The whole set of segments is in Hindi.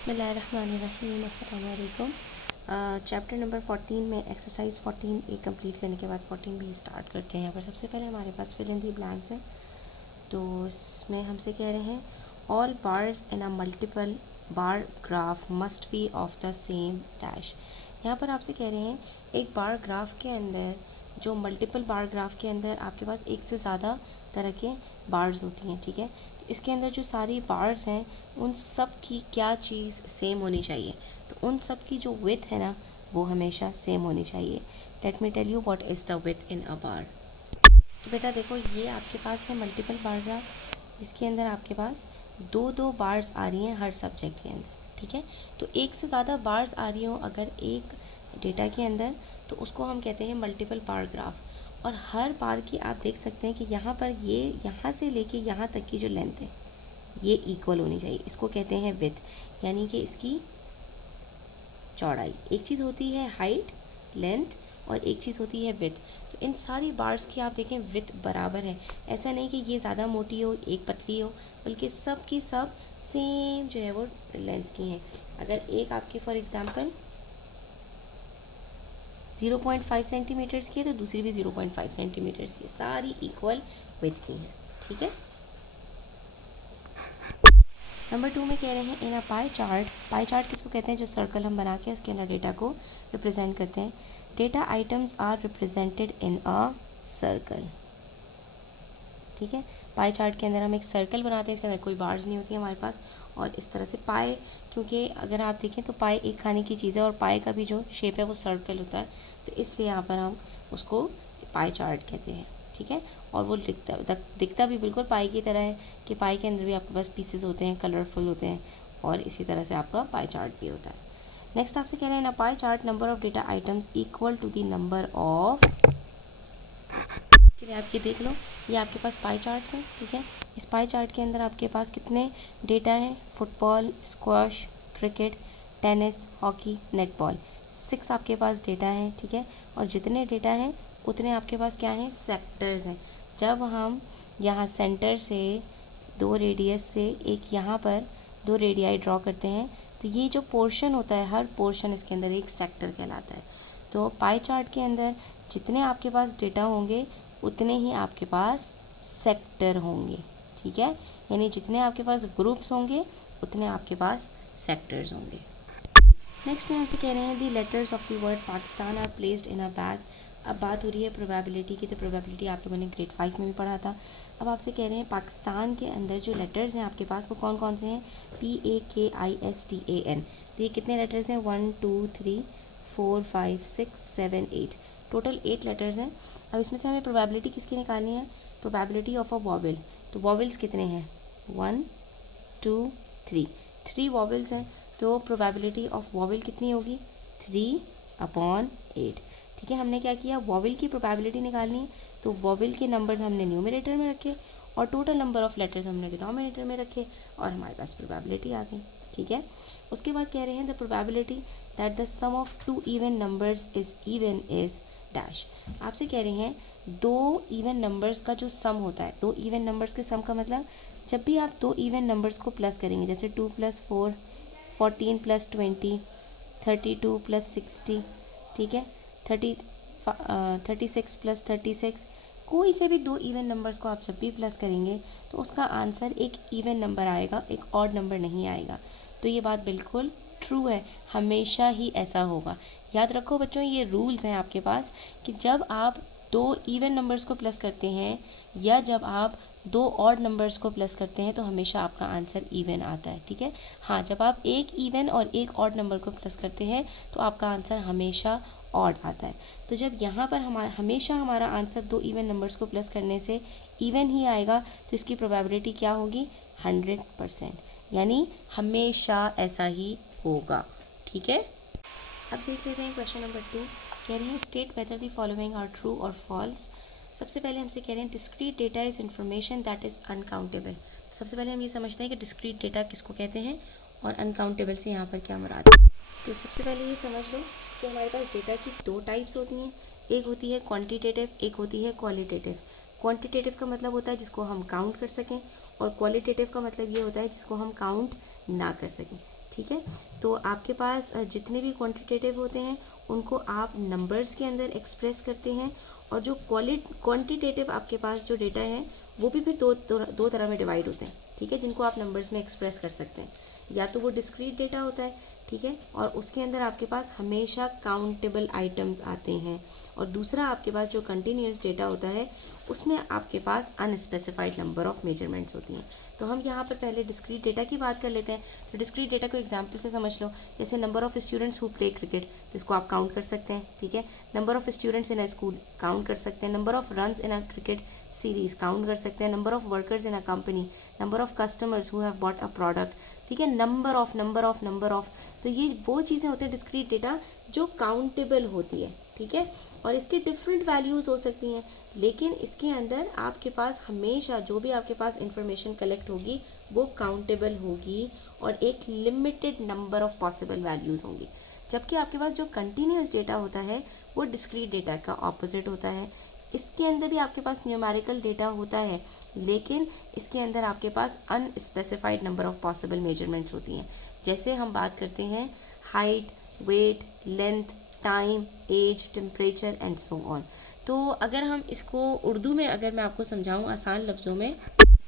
बिस्मिल्लाहिर्रहमानिर्रहीम अस्सलाम वालेकुम। चैप्टर नंबर 14 में एक्सरसाइज 14 एक कंप्लीट करने के बाद 14 भी स्टार्ट करते हैं। यहाँ पर सबसे पहले हमारे पास फिल इन दी ब्लैंक्स हैं। तो इसमें हमसे कह रहे हैं all bars in a multiple bar graph must be of the same dash. यहाँ पर आपसे कह रहे हैं एक बार ग्राफ के अंदर, जो मल्टीपल बार ग्राफ के अंदर आपके पास एक से ज़्यादा तरह के बार्स होती हैं, ठीक है। तो इसके अंदर जो सारी बार्स हैं उन सब की क्या चीज़ सेम होनी चाहिए, तो उन सब की जो विथ है ना वो हमेशा सेम होनी चाहिए। Let me tell you what is the within a bar. तो बेटा देखो, ये आपके पास है मल्टीपल बार ग्राफ, जिसके अंदर आपके पास दो दो बार्स आ रही हैं हर सब्जेक्ट के अंदर, ठीक है। तो एक से ज़्यादा बार्स आ रही हो अगर एक डेटा के अंदर, तो उसको हम कहते हैं मल्टीपल बार ग्राफ। और हर बार की आप देख सकते हैं कि यहाँ पर ये यहाँ से लेके यहाँ तक की जो लेंथ है ये इक्वल होनी चाहिए। इसको कहते हैं विथ, यानी कि इसकी चौड़ाई। एक चीज़ होती है हाइट, लेंथ, और एक चीज़ होती है विथ। तो इन सारी बार्स की आप देखें विथ बराबर है। ऐसा नहीं कि ये ज़्यादा मोटी हो एक पतली हो, बल्कि सब की सब सेम जो है वो लेंथ की हैं। अगर एक आपकी फॉर एग्जांपल 0.5 सेंटीमीटर्स की है तो दूसरी भी 0.5 सेंटीमीटर्स की, सारी इक्वल विथ की हैं, ठीक है। नंबर 2 में कह रहे हैं इन अ पाई चार्ट। पाई चार्ट किसको कहते हैं? जो सर्कल हम बना के उसके अंदर डेटा को रिप्रेजेंट करते हैं। Data items are represented in a circle, ठीक है। पाई चार्ट के अंदर हम एक सर्कल बनाते हैं, इसके अंदर कोई बार्स नहीं होती है हमारे पास। और इस तरह से पाए, क्योंकि अगर आप देखें तो पाए एक खाने की चीज़ है और पाए का भी जो शेप है वो सर्कल होता है, तो इसलिए यहाँ पर हम उसको पाई चार्ट कहते हैं, ठीक है। और वो दिखता भी बिल्कुल पाई की तरह है कि पाई के अंदर भी आपके पास पीसेस होते हैं, कलरफुल होते हैं, और इसी तरह से आपका पाई चार्ट भी होता है। नेक्स्ट आपसे कह रहे हैं ना pie chart number of data items equal to the number of. इसके लिए आप ये देख लो, ये आपके पास पाई चार्ट्स हैं, ठीक है। इस पाई चार्ट के अंदर आपके पास कितने डेटा हैं? Football, squash, cricket, tennis, hockey, netball, 6 आपके पास डेटा हैं, ठीक है। और जितने डेटा हैं उतने आपके पास क्या हैं? सेक्टर्स हैं। जब हम यहाँ सेंटर से दो रेडियस से एक यहाँ पर दो रेडियाई ड्रॉ करते हैं, तो ये जो पोर्शन होता है हर पोर्शन इसके अंदर एक सेक्टर कहलाता है। तो पाई चार्ट के अंदर जितने आपके पास डेटा होंगे उतने ही आपके पास सेक्टर होंगे, ठीक है। यानी जितने आपके पास ग्रुप्स होंगे उतने आपके पास सेक्टर्स होंगे। नेक्स्ट में हमसे कह रहे हैं the letters of the word Pakistan are placed in a bag. अब बात हो रही है प्रोबेबिलिटी की, तो प्रोबेबिलिटी आप लोगों ने ग्रेड 5 में भी पढ़ा था। अब आपसे कह रहे हैं पाकिस्तान के अंदर जो लेटर्स हैं आपके पास वो कौन कौन से हैं? PAKISTAN। तो ये कितने लेटर्स हैं? 1 2 3 4 5 6 7 8, टोटल 8 लेटर्स हैं। अब इसमें से हमें प्रोबेबिलिटी किसकी निकालनी है? Probability of a vowel. तो वॉवेल्स कितने हैं? 1 2 3 वॉवेल्स हैं, तो प्रोबेबिलिटी ऑफ वॉवेल कितनी होगी? 3/8, ठीक है। हमने क्या किया? वॉवेल की प्रोबेबिलिटी निकालनी है, तो वॉवेल के नंबर्स हमने न्यूमरेटर में रखे और टोटल नंबर ऑफ लेटर्स हमने डिनोमिनेटर में रखे और हमारे पास प्रोबेबिलिटी आ गई, ठीक है। उसके बाद कह रहे हैं the probability that the sum of 2 even numbers is even is dash. आपसे कह रहे हैं दो इवन नंबर्स का जो सम होता है, दो इवन नंबर्स के सम का मतलब जब भी आप दो इवन नंबर्स को प्लस करेंगे, जैसे 2 + 4, 14 + 20, 32 + 60, ठीक है, 36 + 36, कोई से भी दो इवन नंबर्स को आप जब भी प्लस करेंगे तो उसका आंसर एक इवन नंबर आएगा, एक ऑड नंबर नहीं आएगा। तो ये बात बिल्कुल ट्रू है, हमेशा ही ऐसा होगा। याद रखो बच्चों, ये रूल्स हैं आपके पास कि जब आप दो इवन नंबर्स को प्लस करते हैं या जब आप दो ऑड नंबर्स को प्लस करते हैं तो हमेशा आपका आंसर इवन आता है, ठीक है। हाँ, जब आप एक इवन और एक ऑड नंबर को प्लस करते हैं तो आपका आंसर हमेशा ऑड आता है। तो जब यहाँ पर हमेशा हमारा आंसर दो इवन नंबर्स को प्लस करने से इवन ही आएगा, तो इसकी प्रोबेबिलिटी क्या होगी? 100%, यानी हमेशा ऐसा ही होगा, ठीक है। अब देख लेते हैं क्वेश्चन नंबर 2। कह रहे हैं state whether the following are true और फॉल्स। सबसे पहले हमसे कह रहे हैं discrete data is information that is uncountable. सबसे पहले हम ये समझते हैं कि डिस्क्रीट डेटा किसको कहते हैं और अनकाउंटेबल से यहाँ पर क्या मुराद है। तो सबसे पहले ये समझ लो कि हमारे पास डेटा की दो टाइप्स होती हैं, एक होती है क्वान्टिटेटिव, एक होती है क्वालिटेटिव। क्वान्टिटेटिव का मतलब होता है जिसको हम काउंट कर सकें और क्वालिटेटिव का मतलब ये होता है जिसको हम काउंट ना कर सकें। ठीक है। तो आपके पास जितने भी क्वांटिटेटिव होते हैं उनको आप नंबर्स के अंदर एक्सप्रेस करते हैं, और जो क्वांटिटेटिव आपके पास जो डेटा है वो भी फिर दो तरह में डिवाइड होते हैं, ठीक है, जिनको आप नंबर्स में एक्सप्रेस कर सकते हैं। या तो वो डिस्क्रीट डेटा होता है, ठीक है, और उसके अंदर आपके पास हमेशा काउंटेबल आइटम्स आते हैं, और दूसरा आपके पास जो कंटिन्यूस डेटा होता है उसमें आपके पास अनस्पेसिफाइड नंबर ऑफ मेजरमेंट्स होती हैं। तो हम यहाँ पर पहले डिस्क्रीट डेटा की बात कर लेते हैं। तो डिस्क्रीट डेटा को एग्जांपल से समझ लो, जैसे number of students who play cricket, तो इसको आप काउंट कर सकते हैं, ठीक है। Number of students in a school count कर सकते हैं, number of runs in a cricket series count कर सकते हैं, number of workers in a company, number of customers who have bought a product, ठीक है, नंबर ऑफ। तो ये वो चीज़ें होती हैं डिस्क्रीट डेटा जो काउंटेबल होती है, ठीक है, और इसके डिफरेंट वैल्यूज़ हो सकती हैं, लेकिन इसके अंदर आपके पास हमेशा जो भी आपके पास इंफॉर्मेशन कलेक्ट होगी वो काउंटेबल होगी और एक limited number of possible values होंगी। जबकि आपके पास जो कंटिन्यूस डेटा होता है वो डिस्क्रीट डेटा का ऑपोजिट होता है। इसके अंदर भी आपके पास न्यूमेरिकल डेटा होता है, लेकिन इसके अंदर आपके पास unspecified number of possible measurements होती हैं। जैसे हम बात करते हैं height, weight, length, time, age, temperature and so on. तो अगर हम इसको उर्दू में अगर मैं आपको समझाऊं आसान लफ्ज़ों में,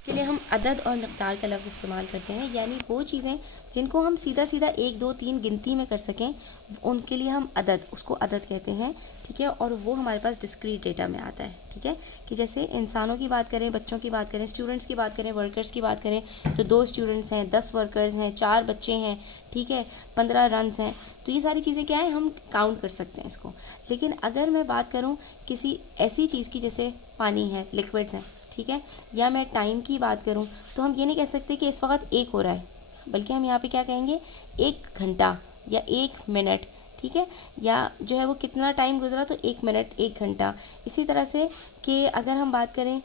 इसके लिए हम अदद और मकदार का लफ्ज़ इस्तेमाल करते हैं, यानी वो चीज़ें जिनको हम सीधा सीधा 1 2 3 गिनती में कर सकें उनके लिए हम उसको अदद कहते हैं, ठीक है, और वो हमारे पास डिस्क्रीट डेटा में आता है, ठीक है। कि जैसे इंसानों की बात करें, बच्चों की बात करें, स्टूडेंट्स की बात करें, वर्कर्स की बात करें, तो 2 स्टूडेंट्स हैं, 10 वर्कर्स हैं, 4 बच्चे हैं, ठीक है, 15 रन्स हैं। तो ये सारी चीज़ें क्या है, हम काउंट कर सकते हैं इसको। लेकिन अगर मैं बात करूँ किसी ऐसी चीज़ की जैसे पानी है, लिक्विड्स हैं, ठीक है, या मैं टाइम की बात करूं, तो हम ये नहीं कह सकते कि इस वक्त 1 हो रहा है, बल्कि हम यहाँ पे क्या कहेंगे 1 घंटा या 1 मिनट, ठीक है, या जो है वो कितना टाइम गुजरा, तो 1 मिनट 1 घंटा। इसी तरह से कि अगर हम बात करें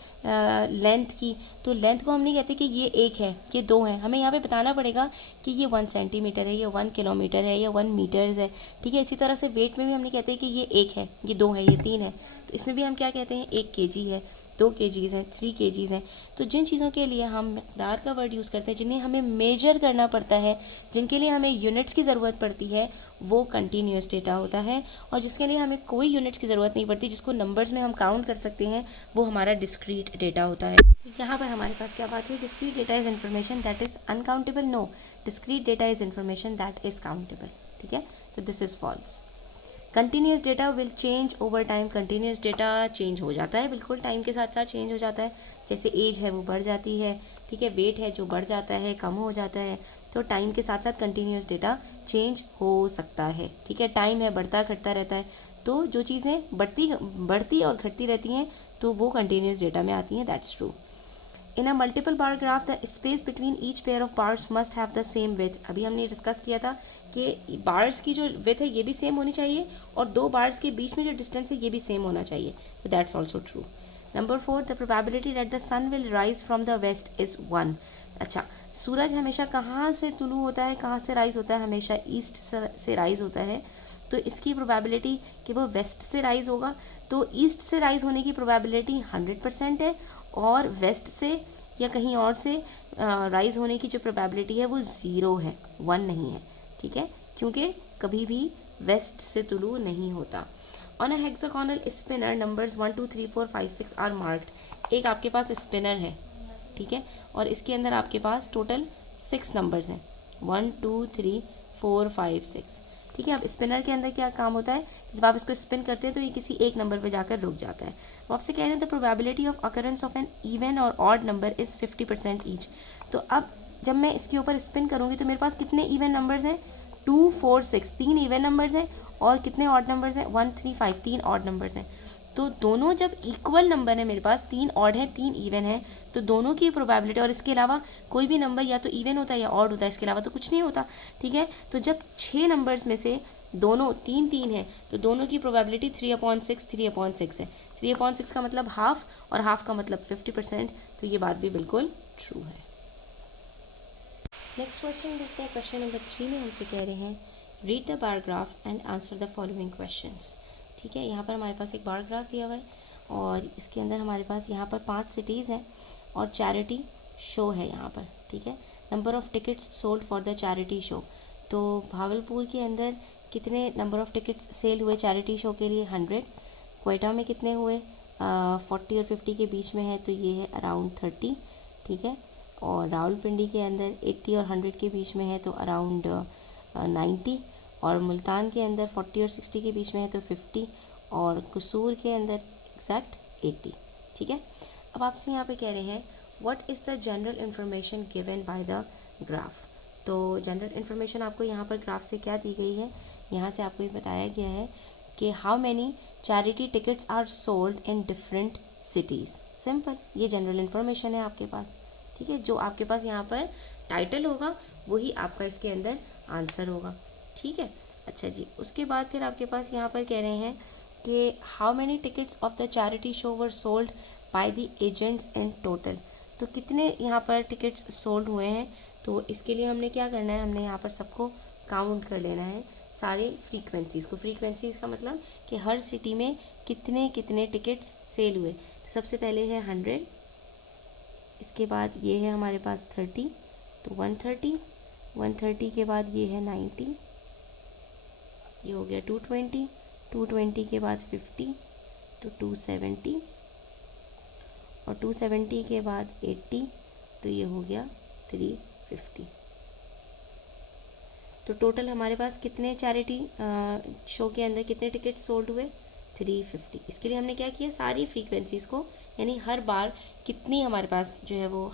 लेंथ की, तो लेंथ को हम नहीं कहते कि ये 1 है, ये 2 है, हमें यहाँ पे बताना पड़ेगा कि ये 1 सेंटीमीटर है, ये 1 किलोमीटर है, ये 1 मीटर्स है, ठीक है। इसी तरह से वेट में भी हम नहीं कहते कि ये 1 है, ये 2 है, ये 3 है, तो इसमें भी हम क्या कहते हैं 1 kg है, 2 kgs हैं, 3 kgs हैं। तो जिन चीज़ों के लिए हम मिक़दार का वर्ड यूज़ करते हैं, जिन्हें हमें मेजर करना पड़ता है, जिनके लिए हमें यूनिट्स की ज़रूरत पड़ती है, वो कंटिन्यूस डेटा होता है, और जिसके लिए हमें कोई यूनिट्स की ज़रूरत नहीं पड़ती, जिसको नंबर्स में हम काउंट कर सकते हैं, वो हमारा डिस्क्रीट डेटा होता है। यहाँ पर हमारे पास क्या बात हुई, discrete data is information that is uncountable. No, discrete data is information that is countable, ठीक है। तो this is false. Continuous data will change over time. Continuous data change हो जाता है, बिल्कुल टाइम के साथ साथ चेंज हो जाता है। जैसे एज है वो बढ़ जाती है, ठीक है, वेट है जो बढ़ जाता है, कम हो जाता है, तो टाइम के साथ साथ कंटिन्यूस डेटा चेंज हो सकता है, ठीक है। टाइम है बढ़ता घटता रहता है, तो जो चीज़ें बढ़ती और घटती रहती हैं तो वो कंटिन्यूस डेटा में आती हैं, that's true. In a multiple bar graph the space between each pair of bars must have the same with. अभी हमने डिस्कस किया था कि बार्स की जो विथ है ये भी सेम होनी चाहिए, और 2 बार्स के बीच में जो डिस्टेंस है ये भी सेम होना चाहिए, तो that's also true. Number 4, the probability that the sun will rise from the west is 1। अच्छा, सूरज हमेशा कहाँ से तुलू होता है, कहाँ से राइज होता है, हमेशा ईस्ट से राइज होता है, तो इसकी प्रोबेबिलिटी कि वो वेस्ट से राइज होगा, तो ईस्ट से राइज होने की प्रोबेबिलिटी 100% है, और वेस्ट से या कहीं और से राइज होने की जो प्रोबेबिलिटी है वो 0 है, 1 नहीं है, ठीक है, क्योंकि कभी भी वेस्ट से तुलू नहीं होता। On a hexagonal spinner numbers 1 2 3 4 5 6 are marked. एक आपके पास स्पिनर है, ठीक है, और इसके अंदर आपके पास टोटल 6 नंबर्स हैं, 1 2 3 4 5 6, ठीक है। अब स्पिनर के अंदर क्या काम होता है, जब आप इसको स्पिन करते हैं तो ये किसी एक नंबर पे जाकर रुक जाता है। वो आपसे कह रहे हैं the probability of occurrence of an even और ऑड नंबर इज़ 50% ईच। तो अब जब मैं इसके ऊपर स्पिन करूँगी तो मेरे पास कितने इवन नंबर्स हैं, 2 4 6, 3 इवन नंबर्स हैं, और कितने ऑड नंबर्स हैं, 1 3 5, 3 ऑड नंबर्स हैं। तो दोनों जब इक्वल नंबर है, मेरे पास 3 ऑड है 3 इवन है, तो दोनों की प्रोबेबिलिटी, और इसके अलावा कोई भी नंबर या तो इवन होता है या ऑड होता है, इसके अलावा तो कुछ नहीं होता, ठीक है। तो जब 6 नंबर्स में से दोनों 3 3 है, तो दोनों की प्रोबेबिलिटी 3/6 3/6 है। 3/6 का मतलब हाफ, और हाफ का मतलब 50%, तो ये बात भी बिल्कुल ट्रू है। नेक्स्ट क्वेश्चन देखते हैं। क्वेश्चन नंबर 3 में हमसे कह रहे हैं read the bar graph and answer the following questions. ठीक है, यहाँ पर हमारे पास एक बार ग्राफ दिया हुआ है, और इसके अंदर हमारे पास यहाँ पर 5 सिटीज़ हैं और चैरिटी शो है यहाँ पर, ठीक है। Number of tickets sold for the charity show. तो भावलपुर के अंदर कितने नंबर ऑफ़ टिकट्स सेल हुए चैरिटी शो के लिए? 100। क्वेटा में कितने हुए? 40 और 50 के बीच में है, तो ये है अराउंड 30, ठीक है। और रावलपिंडी के अंदर 80 और 100 के बीच में है, तो अराउंड 90। और मुल्तान के अंदर 40 और 60 के बीच में है, तो 50। और कसूर के अंदर एग्जैक्ट 80, ठीक है। अब आपसे यहाँ पे कह रहे हैं what is the general information given by the graph. तो जनरल इन्फॉर्मेशन आपको यहाँ पर ग्राफ से क्या दी गई है? यहाँ से आपको ये बताया गया है कि how many charity tickets are sold in different cities. Simple, ये जनरल इन्फॉर्मेशन है आपके पास, ठीक है। जो आपके पास यहाँ पर टाइटल होगा वही आपका इसके अंदर आंसर होगा, ठीक है। अच्छा जी, उसके बाद फिर आपके पास यहाँ पर कह रहे हैं कि how many tickets of the charity show were sold by the agents in total. तो कितने यहाँ पर टिकट्स सोल्ड हुए हैं? तो इसके लिए हमने क्या करना है, हमने यहाँ पर सबको काउंट कर लेना है, सारे फ्रीक्वेंसीज़ को। फ्रीक्वेंसीज़ का मतलब कि हर सिटी में कितने कितने टिकट्स सेल हुए। तो सबसे पहले है 100, इसके बाद ये है हमारे पास 30, तो 130, 130 के बाद ये है 90, ये हो गया 220, 220 के बाद 50, तो 270, और 270 के बाद 80, तो ये हो गया 350। तो टोटल हमारे पास कितने चैरिटी शो के अंदर कितने टिकट सोल्ड हुए? 350। इसके लिए हमने क्या किया, सारी फ्रीक्वेंसीज़ को, यानी हर बार कितनी हमारे पास जो है वो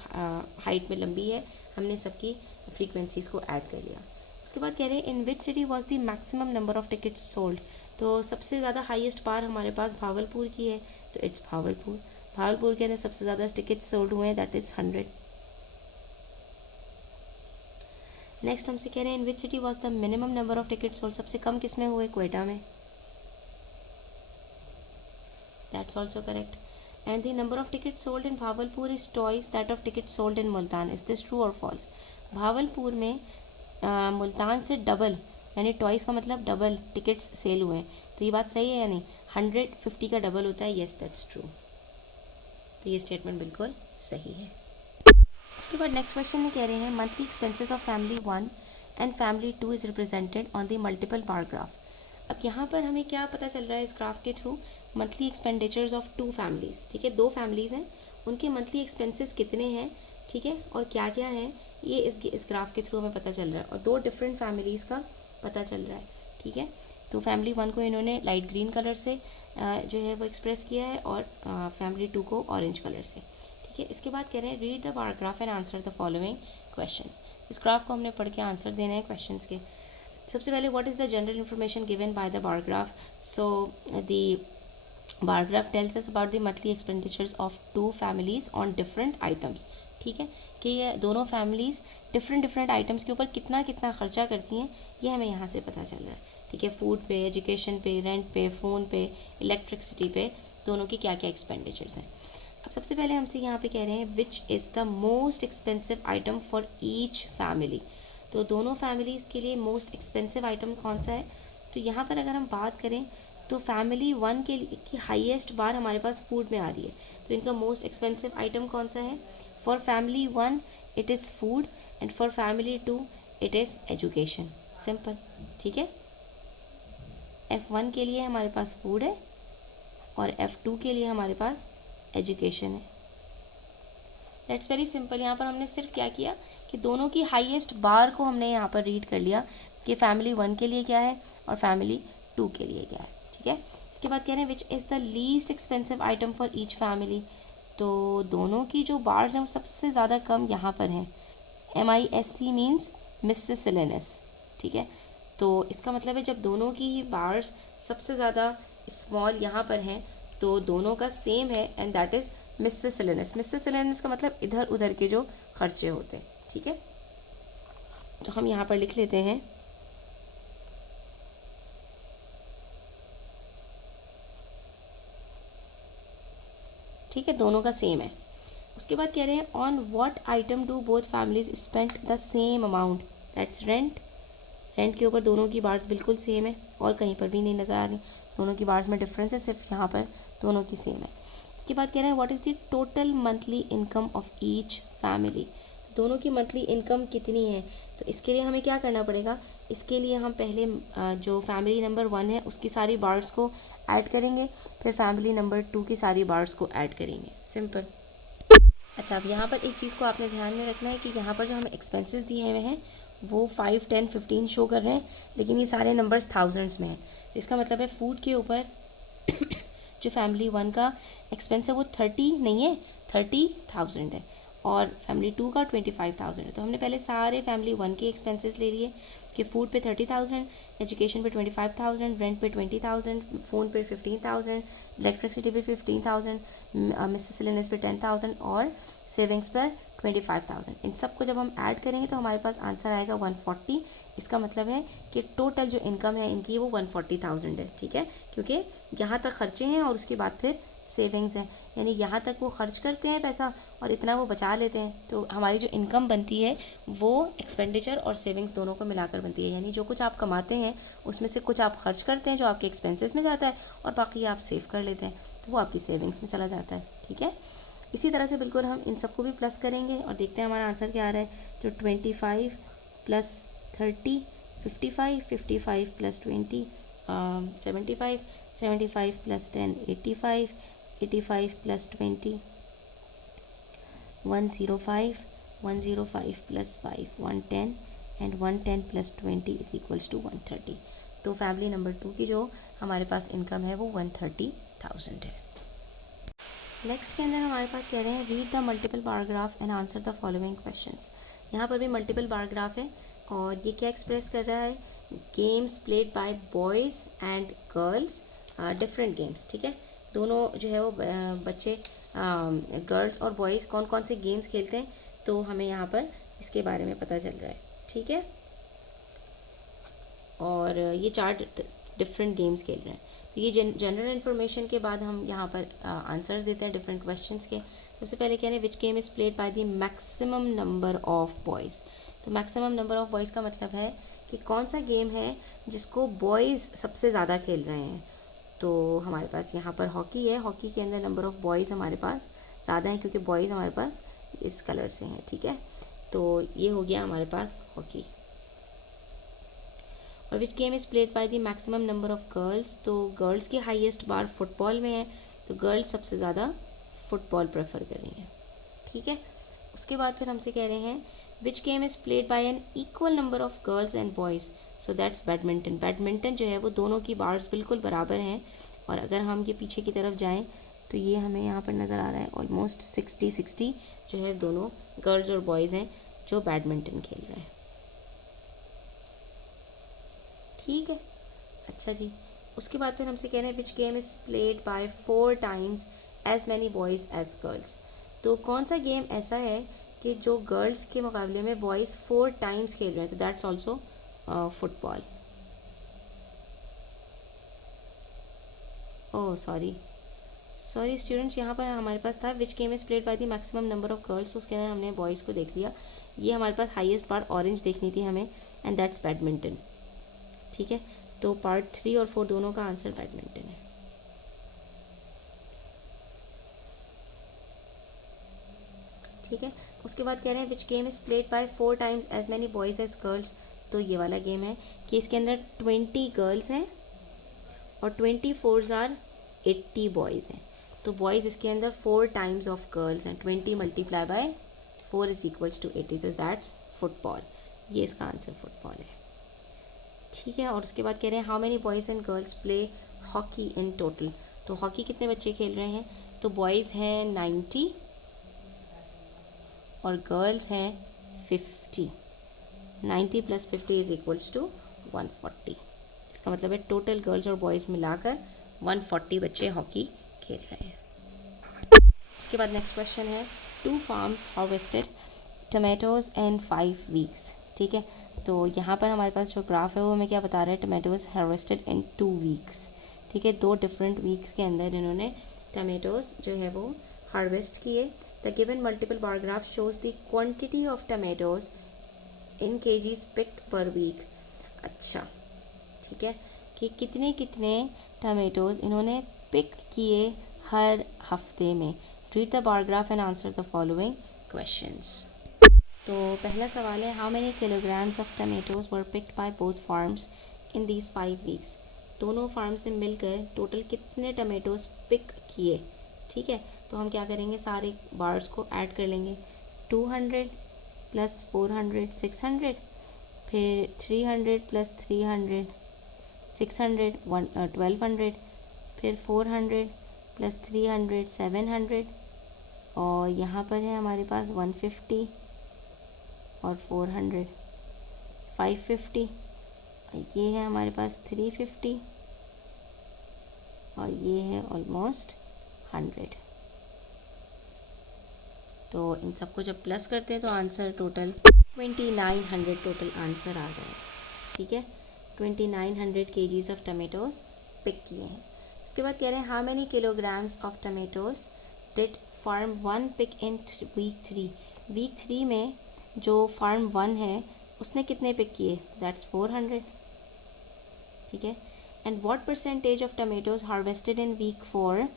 हाइट में लंबी है, हमने सबकी फ्रीक्वेंसीज़ को ऐड कर लिया। उसके बाद कह रहे हैं in which city was the maximum number of tickets sold. तो सबसे ज़्यादा हाईएस्ट बार हमारे पास भावलपुर की है, तो इट्स भावलपुर। भावलपुर के अंदर सबसे ज़्यादा टिकट्स सोल्ड हुए हैं, दैट इज़ 100। नेक्स्ट हमसे कह रहे हैं in which city was the minimum number of ticket sold. सबसे कम किस में हुए? क्वेटा में, that's also correct. And the number of ticket sold in Bahawalpur is twice that of ticket sold in Multan. Is this true और फॉल्स? भावलपुर में मुल्तान से डबल, यानी ट्वाइस का मतलब डबल टिकट्स सेल हुए हैं। तो ये बात सही है या नहीं? 150 का डबल होता है, येस दैट्स ट्रू। तो ये स्टेटमेंट बिल्कुल सही है। उसके बाद नेक्स्ट क्वेश्चन में कह रहे हैं monthly expenses of family 1 and family 2 is represented on the multiple bar graph. अब यहाँ पर हमें क्या पता चल रहा है इस ग्राफ के through? Monthly expenditures of 2 families, ठीक है। 2 फैमिलीज़ हैं, उनके मंथली एक्सपेंसेस कितने हैं, ठीक है, और क्या क्या हैं, ये इस ग्राफ के थ्रू हमें पता चल रहा है। और 2 डिफरेंट फैमिलीज़ का पता चल रहा है, ठीक है। तो फैमिली 1 को इन्होंने लाइट ग्रीन कलर से जो है वो एक्सप्रेस किया है, और फैमिली 2 को ऑरेंज कलर से, ठीक है। इसके बाद कह रहे हैं read the bar graph and answer the following questions. इस ग्राफ को हमने पढ़ के आंसर देना है क्वेश्चंस के। सबसे पहले what is the general information given by the bar graph. So the bar graph tells us about the monthly expenditures of 2 families on different items, ठीक है, कि ये दोनों फैमिलीज़ डिफरेंट आइटम्स के ऊपर कितना कितना खर्चा करती हैं, ये हमें यहाँ से पता चल रहा है, ठीक है। फूड पे, एजुकेशन पे, रेंट पे, फ़ोन पे, इलेक्ट्रिसिटी पे, दोनों की क्या क्या एक्सपेंडिचर्स हैं। अब सबसे पहले हमसे यहाँ पे कह रहे हैं which is the most expensive item for each family. तो दोनों फैमिलीज़ के लिए मोस्ट एक्सपेंसिव आइटम कौन सा है? तो यहाँ पर अगर हम बात करें तो फैमिली 1 के लिए की हाईएस्ट बार हमारे पास फूड में आ रही है, तो इनका मोस्ट एक्सपेंसिव आइटम कौन सा है? For family 1 it is food, and for family 2 it is education. Simple, ठीक है। F1 के लिए हमारे पास फूड है, और F2 के लिए हमारे पास एजुकेशन है। That's very simple. यहाँ पर हमने सिर्फ क्या किया कि दोनों की हाईएस्ट बार को हमने यहाँ पर रीड कर लिया कि फैमिली 1 के लिए क्या है और फैमिली 2 के लिए क्या है, ठीक है। इसके बाद कह रहे हैं which is the least expensive item for each family. तो दोनों की जो बार्स हैं वो सबसे ज़्यादा कम यहाँ पर हैं। MISC मीन्स मिससेलेनियस, ठीक है। तो इसका मतलब है जब दोनों की बार्स सबसे ज़्यादा स्मॉल यहाँ पर हैं तो दोनों का सेम है, एंड दैट इज़ मिससेलेनियस। मिससेलेनियस का मतलब इधर उधर के जो खर्चे होते हैं, ठीक है। तो हम यहाँ पर लिख लेते हैं ठीक है, दोनों का सेम है। उसके बाद कह रहे हैं on what item do both families spend the same amount, that's rent. Rent के ऊपर दोनों की बार्स बिल्कुल सेम है और कहीं पर भी नहीं नज़र आ रही, दोनों की बार्स में डिफरेंस है, सिर्फ यहाँ पर दोनों की सेम है। इसके बाद कह रहे हैं what is the total monthly income of each family. दोनों की मंथली इनकम कितनी है, तो इसके लिए हमें क्या करना पड़ेगा, इसके लिए हम पहले जो फैमिली नंबर 1 है उसकी सारी बार्स को ऐड करेंगे, फिर फैमिली नंबर 2 की सारी बार्स को ऐड करेंगे, सिंपल। अच्छा, अब यहाँ पर एक चीज़ को आपने ध्यान में रखना है कि यहाँ पर जो हमें एक्सपेंसेस दिए हुए हैं वो 5, 10, 15 शो कर रहे हैं, लेकिन ये सारे नंबर्स थाउजेंड्स में हैं। इसका मतलब है फूड के ऊपर जो फैमिली 1 का एक्सपेंस है वो 30 नहीं है, 30,000 है, और फैमिली 2 का 25,000 है। तो हमने पहले सारे फैमिली 1 के एक्सपेंसेस ले लिए कि फूड पे 30,000, एजुकेशन पे 25,000, रेंट पे 20,000, फ़ोन पे 15,000, इलेक्ट्रिसिटी पे 15,000, मिसेलेनियस पे 10,000 और सेविंग्स पर 25,000। इन सब को जब हम ऐड करेंगे तो हमारे पास आंसर आएगा 140। इसका मतलब है कि टोटल जो इनकम है इनकी वो 140,000 है, ठीक है, क्योंकि यहाँ तक खर्चे हैं और उसके बाद फिर सेविंग्स हैं, यानी यहाँ तक वो खर्च करते हैं पैसा और इतना वो बचा लेते हैं। तो हमारी जो इनकम बनती है वो एक्सपेंडिचर और सेविंग्स दोनों को मिलाकर बनती है, यानी जो कुछ आप कमाते हैं उसमें से कुछ आप खर्च करते हैं जो आपके एक्सपेंसेस में जाता है और बाकी आप सेव कर लेते हैं, तो वो आपकी सेविंग्स में चला जाता है, ठीक है। इसी तरह से बिल्कुल हम इन सबको भी प्लस करेंगे और देखते हैं हमारा आंसर क्या आ रहा है। तो 25 + 30 55, 55 + 20 75, 75 + 10 85, 85 + 20 105, 105 + 5 110 एंड 110 + 20 = 130। तो फैमिली नंबर 2 की जो हमारे पास इनकम है वो 130,000 है। नेक्स्ट के अंदर हमारे पास कह रहे हैं read the multiple paragraph and answer the following questions. यहाँ पर भी मल्टीपल पैराग्राफ है और ये क्या एक्सप्रेस कर रहा है, games played by boys and girls, different games, ठीक है। दोनों जो है वो बच्चे गर्ल्स और बॉयज़ कौन कौन से गेम्स खेलते हैं, तो हमें यहाँ पर इसके बारे में पता चल रहा है, ठीक है। और ये 4 डिफरेंट गेम्स खेल रहे हैं। तो ये जनरल इन्फॉर्मेशन के बाद हम यहाँ पर आंसर्स देते हैं डिफरेंट क्वेश्चंस के। सबसे पहले कह रहे हैं which game is played by the maximum number of boys. तो मैक्सिमम नंबर ऑफ बॉयज़ का मतलब है कि कौन सा गेम है जिसको बॉयज़ सबसे ज़्यादा खेल रहे हैं। तो हमारे पास यहाँ पर हॉकी है, हॉकी के अंदर नंबर ऑफ़ बॉयज़ हमारे पास ज़्यादा हैं क्योंकि बॉयज़ हमारे पास इस कलर से हैं, ठीक है। तो ये हो गया हमारे पास हॉकी। और विच game is played by the maximum number of girls, तो गर्ल्स की हाईएस्ट बार फुटबॉल में है, तो गर्ल्स सबसे ज़्यादा फुटबॉल प्रेफर कर रही हैं, ठीक है। उसके बाद फिर हमसे कह रहे हैं which game is played by an equal number of girls and boys, so that's badminton. Badminton जो है वो दोनों की बार्स बिल्कुल बराबर हैं और अगर हम ये पीछे की तरफ जाएँ तो ये हमें यहाँ पर नज़र आ रहा है ऑलमोस्ट 60-60 जो है दोनों गर्ल्स और बॉयज़ हैं जो बैडमिंटन खेल रहे हैं, ठीक है। अच्छा जी, उसके बाद फिर हमसे कह रहे हैं which game is played by 4 times as many boys as girls. तो कौन सा गेम ऐसा है कि जो गर्ल्स के मुकाबले में बॉयज़ 4 टाइम्स खेल रहे हैं, तो that's also football. Oh sorry students, यहाँ पर हमारे पास था विच game is played by the maximum number of girls, तो उसके अंदर हमने बॉयज़ को देख लिया। ये हमारे पास हाईएस्ट बार ऑरेंज देखनी थी हमें एंड दैट्स बैडमिंटन, ठीक है। तो पार्ट 3 और 4 दोनों का आंसर बैडमिंटन है, ठीक है। उसके बाद कह रहे हैं which game is played by 4 times as many boys as girls. तो ये वाला गेम है कि इसके अंदर 20 गर्ल्स हैं और 24 आर 80 बॉयज़ हैं। तो बॉयज़ इसके अंदर 4 टाइम्स ऑफ गर्ल्स हैं, 20 × 4 = 80, तो दैट्स फुटबॉल। ये इसका आंसर फुटबॉल है, ठीक है। और उसके बाद कह रहे हैं how many boys and girls play hockey in total. तो हॉकी कितने बच्चे खेल रहे हैं, तो बॉयज़ हैं 90 और गर्ल्स हैं 50। 90 + 50 = 140। इसका मतलब है टोटल गर्ल्स और बॉयज़ मिलाकर 140 बच्चे हॉकी खेल रहे हैं। उसके बाद नेक्स्ट क्वेश्चन है 2 फार्म्स हार्वेस्टेड टमेटोज़ इन 5 वीक्स, ठीक है। तो यहाँ पर हमारे पास जो ग्राफ है वो हमें क्या बता रहा है, टमेटोज़ हार्वेस्टेड इन 2 वीक्स, ठीक है। 2 डिफरेंट वीक्स के अंदर इन्होंने टमेटोज़ जो है वो हार्वेस्ट किए। The given multiple bar graph shows the quantity of tomatoes in kgs picked per week. अच्छा, ठीक है, कि कितने कितने टमेटोज़ इन्होंने पिक किए हर हफ्ते में। Read the bar graph and answer the following questions. तो पहला सवाल है, how many kilograms of tomatoes were picked bye both farms in these 5 weeks. दोनों फार्म से मिलकर टोटल कितने टमेटोज पिक किए। ठीक है, तो हम क्या करेंगे, सारे बार्स को ऐड कर लेंगे। 200 प्लस 400 600, फिर 300 प्लस 300 600 1200, फिर 400 प्लस 300 700, और यहाँ पर है हमारे पास 150 और 400 550, ये है हमारे पास 350 और ये है ऑलमोस्ट 100। तो इन सबको जब प्लस करते हैं तो आंसर टोटल 2900 टोटल आंसर आ जाएगा। ठीक है, 2900 kgs ऑफ टमेटोज़ पिक किए हैं। उसके बाद कह रहे हैं, how many kilograms of tomatoes did farm 1 pick in week 3। Week 3 में जो फार्म 1 है उसने कितने पिक किए, दैट्स 400। ठीक है, and what percentage of tomatoes harvested in week 4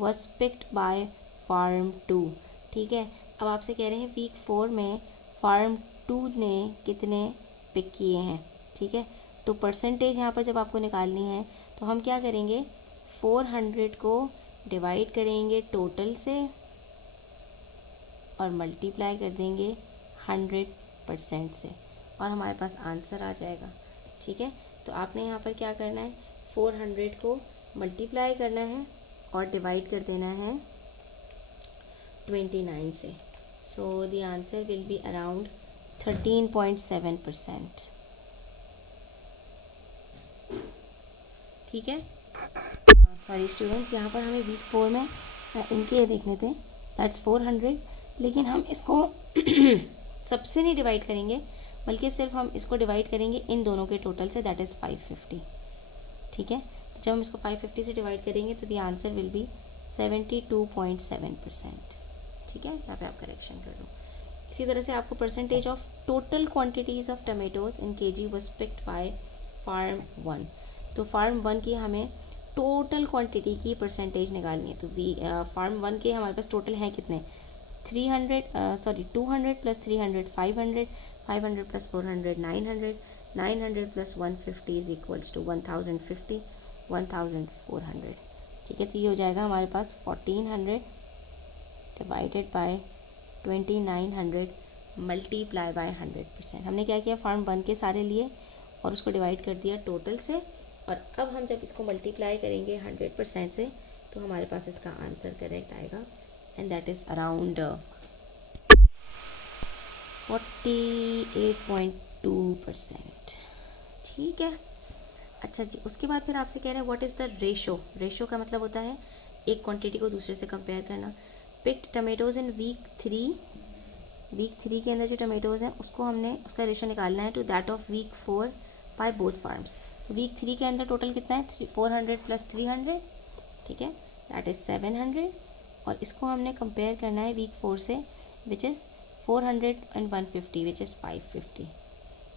was picked by farm 2। ठीक है, अब आपसे कह रहे हैं वीक 4 में फार्म 2 ने कितने पिक किए हैं। ठीक है, तो परसेंटेज यहाँ पर जब आपको निकालनी है तो हम क्या करेंगे, 400 को डिवाइड करेंगे टोटल से और मल्टीप्लाई कर देंगे 100% से और हमारे पास आंसर आ जाएगा। ठीक है, तो आपने यहाँ पर क्या करना है, 400 को मल्टीप्लाई करना है और डिवाइड कर देना है 29 से। So the answer will be around 13.7%। ठीक है, सॉरी स्टूडेंट्स, यहाँ पर हमें वीक 4 में इनके देखने थे, दैट्स 400, लेकिन हम इसको सबसे नहीं डिवाइड करेंगे बल्कि सिर्फ हम इसको डिवाइड करेंगे इन दोनों के टोटल से, दैट इज़ 550। ठीक है, तो जब हम इसको 550 से डिवाइड करेंगे तो द आंसर विल बी 72.7%। ठीक है, यहाँ पे आप करेक्शन कर लो। इसी तरह से आपको percentage of total quantities of tomatoes in kg was picked by farm 1। तो फार्म 1 की हमें टोटल क्वांटिटी की परसेंटेज निकालनी है। तो फार्म 1 के हमारे पास टोटल हैं कितने, 200 plus 300 500, 500 plus 400 900, 900 plus 150 is equals to 1050, 1400। ठीक है, तो ये हो जाएगा हमारे पास 1400 डिवाइडेड बाय 2900 मल्टीप्लाई बाय 100%। हमने क्या किया, फार्म 1 के सारे लिए और उसको डिवाइड कर दिया टोटल से, और अब हम जब इसको मल्टीप्लाई करेंगे 100% से तो हमारे पास इसका आंसर करेक्ट आएगा, एंड दैट इज़ अराउंड 48.2%। ठीक है, अच्छा जी, उसके बाद फिर आपसे कह रहे हैं what is the ratio. Ratio का मतलब होता है एक क्वांटिटी को दूसरे से कंपेयर करना। पिक्ड टमेटोज़ इन वीक 3, वीक 3 के अंदर जो टमेटोज़ हैं उसको हमने उसका रेशो निकालना है to that of week 4 by both farms. Week 3 के अंदर टोटल कितना है, 400 प्लस 300, ठीक है, दैट इज़ 700, और इसको हमने कंपेयर करना है वीक 4 से, which is 400 and 150 which is 550।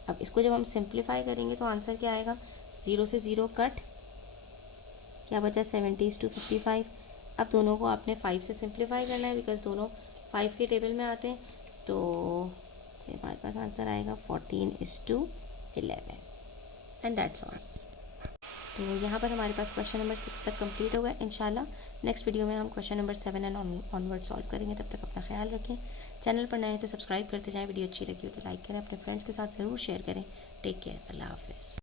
अब इसको जब हम सिंप्लीफाई करेंगे तो आंसर क्या आएगा, 0 से 0 कट, क्या बचा 70:55। अब दोनों को आपने 5 से सिंप्लीफाई करना है बिकॉज दोनों 5 के टेबल में आते हैं, तो हमारे पास आंसर आएगा 14:11, एंड दैट्स ऑल। तो यहाँ पर हमारे पास क्वेश्चन नंबर 6 तक कंप्लीट हो गया। इंशाल्लाह नेक्स्ट वीडियो में हम question number 7 and onward solve करेंगे। तब तक अपना ख्याल रखें, चैनल पर नए हैं तो सब्सक्राइब करते जाएं, वीडियो अच्छी लगी हो तो लाइक करें, अपने फ्रेंड्स के साथ ज़रूर शेयर करें। टेक केयर, अल्लाह हाफिज़।